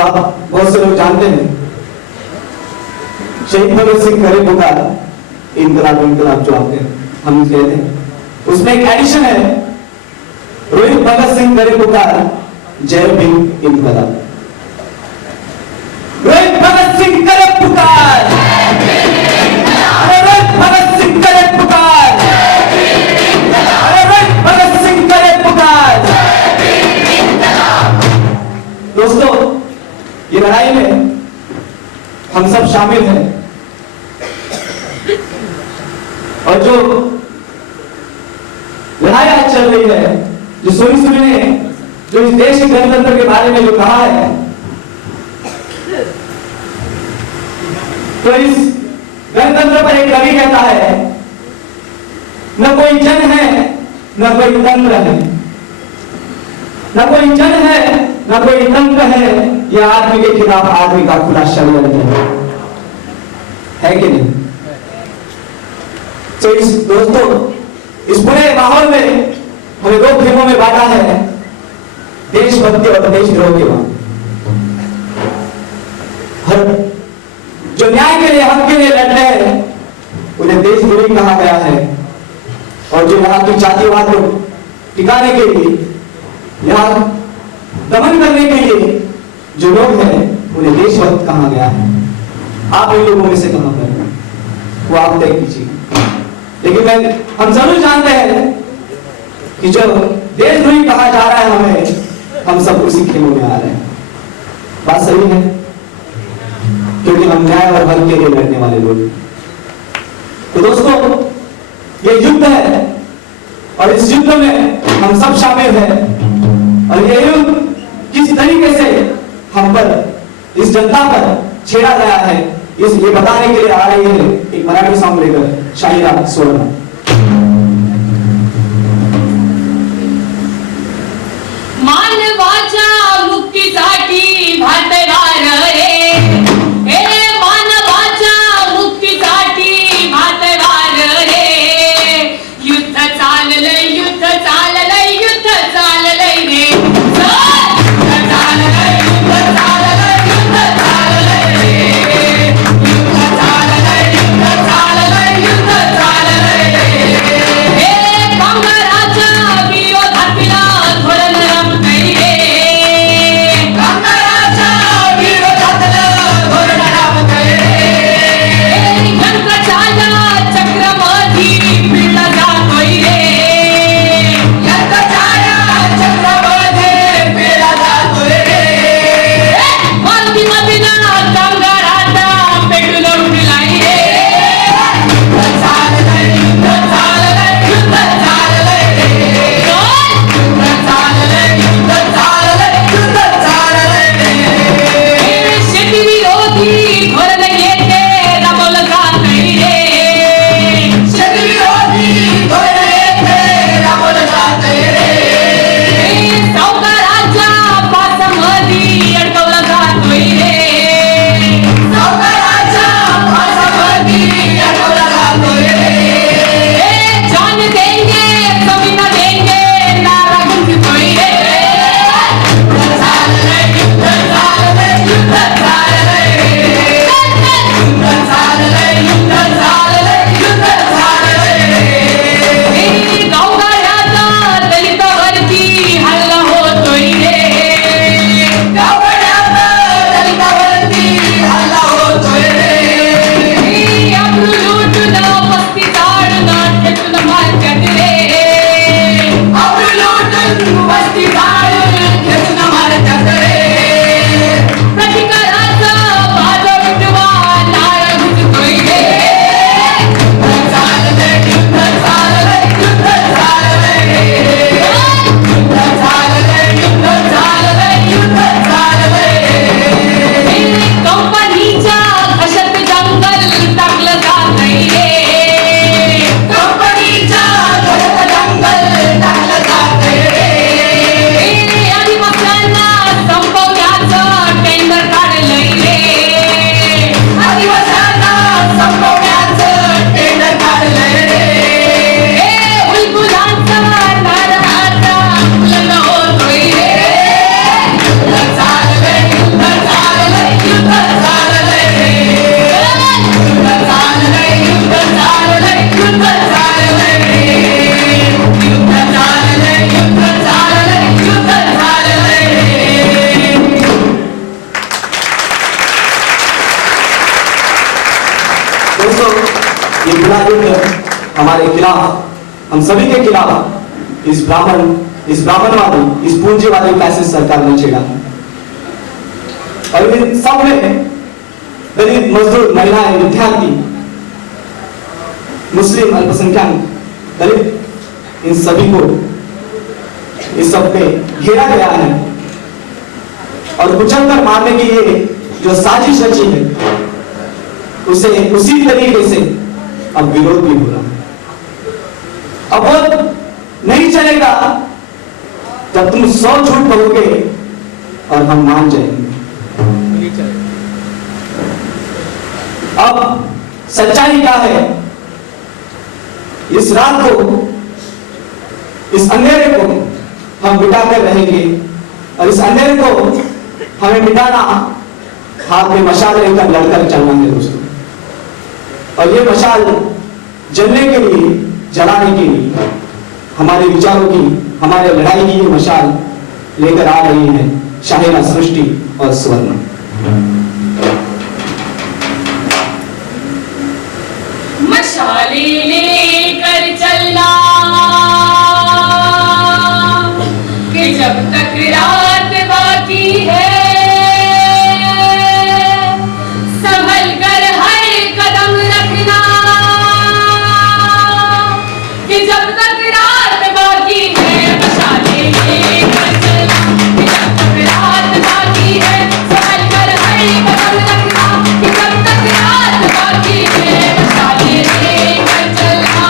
जो आप बहुत से लोग जानते हैं, शहीद भगत सिंह करे पुकार, इनकलाब इनकलाब जो आपने हम कहते हैं, उसमें एक एडिशन है, रोहित भगत सिंह करे पुकार, जय भीम इनकलाब। रोहित भगत सिंह करे पुकार, रोहित भगत सिंह करे पुकार, रोहित भगत सिंह करे पुकार। दोस्तों, ये लड़ाई में हम सब शामिल हैं और जो लड़ाई आज चल रही है, जो सोनी ने जो इस देश के गणतंत्र के बारे में जो कहा है, तो इस गणतंत्र पर एक कवि कहता है, न कोई जन है न कोई तंत्र है, न कोई जन है न कोई तंत्र है, यह आदमी के खिलाफ आदमी का खुला षड्यंत्र है कि नहीं? तो इस दोस्तों, इस पूरे माहौल में हमें दो खेमों में बांटा है, देशभक्ति और देशद्रोह के बाद। हर जो न्याय के लिए, हक के लिए लड़ते हैं, उन्हें देशद्रोही कहा गया है, और जो यहाँ की जातिवाद को टिकाने के लिए, यहाँ दमन करने के लिए जो लोग हैं, उन्हें देशभक्त कहा गया है। आप इन लोगों में से कहां पर हैं, वो आप तय कीजिए। लेकिन हम जरूर जानते हैं कि जो देशद्रोही कहा जा रहा है हमें, हम सब उसी खेलों में आ रहे हैं। बात सही है, क्योंकि हम न्याय और हक के लिए लड़ने वाले लोग। तो दोस्तों, ये युद्ध है और इस युद्ध में हम सब शामिल हैं, और ये युद्ध किस तरीके से हम पर, इस जनता पर छेड़ा गया है, ये बताने के लिए आ रही है एक मराठी सॉन्ग लेकर शाहिरा स्वर्ण। मानवाच्या मुक्तीसाठी भातवार रे, हे मानवाच्या मुक्तीसाठी भातवार रे, युद्ध चाललंय युद्ध चाललंय युद्ध चाललंय रे, युद्ध चाललंय युद्ध चाललंय युद्ध चाललंय रे, युद्ध चाललंय युद्ध चाललंय युद्ध चाललंय हमारे खिलाफ, हम सभी के खिलाफ इस ब्राह्मणवादी, इस पूंजीवादी फैसिस्ट सरकार ने छेड़ा। और इन सब में दलित, मजदूर, महिलाएं, विद्यार्थी, मुस्लिम, अल्पसंख्यक, दलित, इन सभी को इस सब पे घेरा गया है और कुचल कर मारने की ये जो साजिश रची है, उसे उसी तरीके से अब विरोध भी हो रहा है। अब वो नहीं चलेगा जब तुम 100 झूठ बोलोगे और हम मान जाएंगे। अब सच्चाई क्या है? इस रात को, इस अंधेरे को हम मिटाकर रहेंगे और इस अंधेरे को हमें मिटाना हाथ में मशाल लेकर लड़कर चलना है दोस्तों। और ये मशाल जलने के लिए, जलाने के लिए, हमारे विचारों की, हमारे लड़ाई की ये मशाल लेकर आ रही है शाहिरा सृष्टि और स्वर्ण। मशाले लेकर चलना कि जब तक रात बाकी है, संभल कर हर कदम रखना कि जब तक रात बाकी है। मशाले लेकर चलना कि जब तक रात बाकी है, संभल कर हर कदम रखना कि जब तक रात बाकी है। मशाले लेकर चलना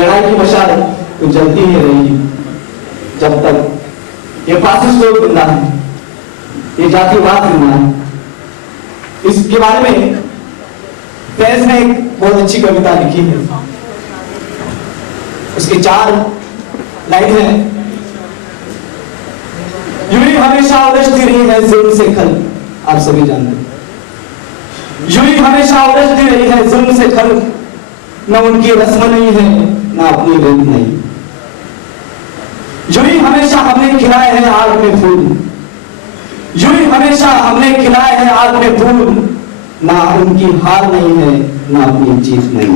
लड़ाई की मशाल तो जलती ही रहेगी जब तक ये फासिस्ट लोग जिंदा है, ये जातिवाद जिंदा है। इसके बारे में फैज ने एक बहुत अच्छी कविता लिखी है, उसके 4 लाइन है। यूं ही हमेशा उलझती रही है जुल्म से खल, आप सभी जानते हैं। यूं ही हमेशा उलझती रही है जुल्म से खल, न उनकी रस्म नहीं है न अपनी रीत नहीं। यूं ही हमेशा हमने खिलाए हैं आग में फूल, यूं ही हमेशा हमने खिलाए हैं आग में फूल, ना उनकी हार नहीं है ना अपनी जीत नहीं।